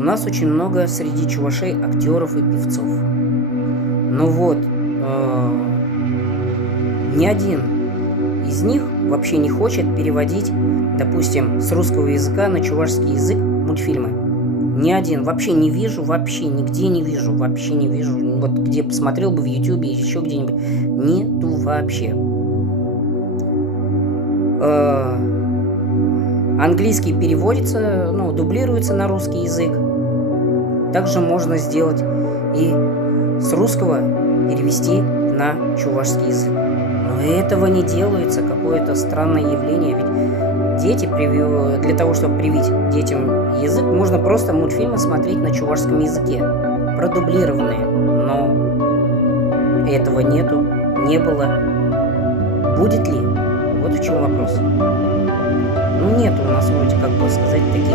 У нас очень много среди чувашей актеров и певцов. Но вот ни один из них вообще не хочет переводить, допустим, с русского языка на чувашский язык мультфильмы. Ни один. Вообще не вижу, вообще нигде не вижу, вообще не вижу. Вот где посмотрел бы в Ютубе, еще где-нибудь. Нету вообще. Английский переводится, дублируется на русский язык. Также можно сделать и с русского перевести на чувашский язык. Но этого не делается, какое-то странное явление. Ведь дети, для того, чтобы привить детям язык, можно просто мультфильмы смотреть на чувашском языке, продублированные. Но этого нету, не было. Будет ли? Вот в чем вопрос. Нету у нас вроде, как бы сказать, таких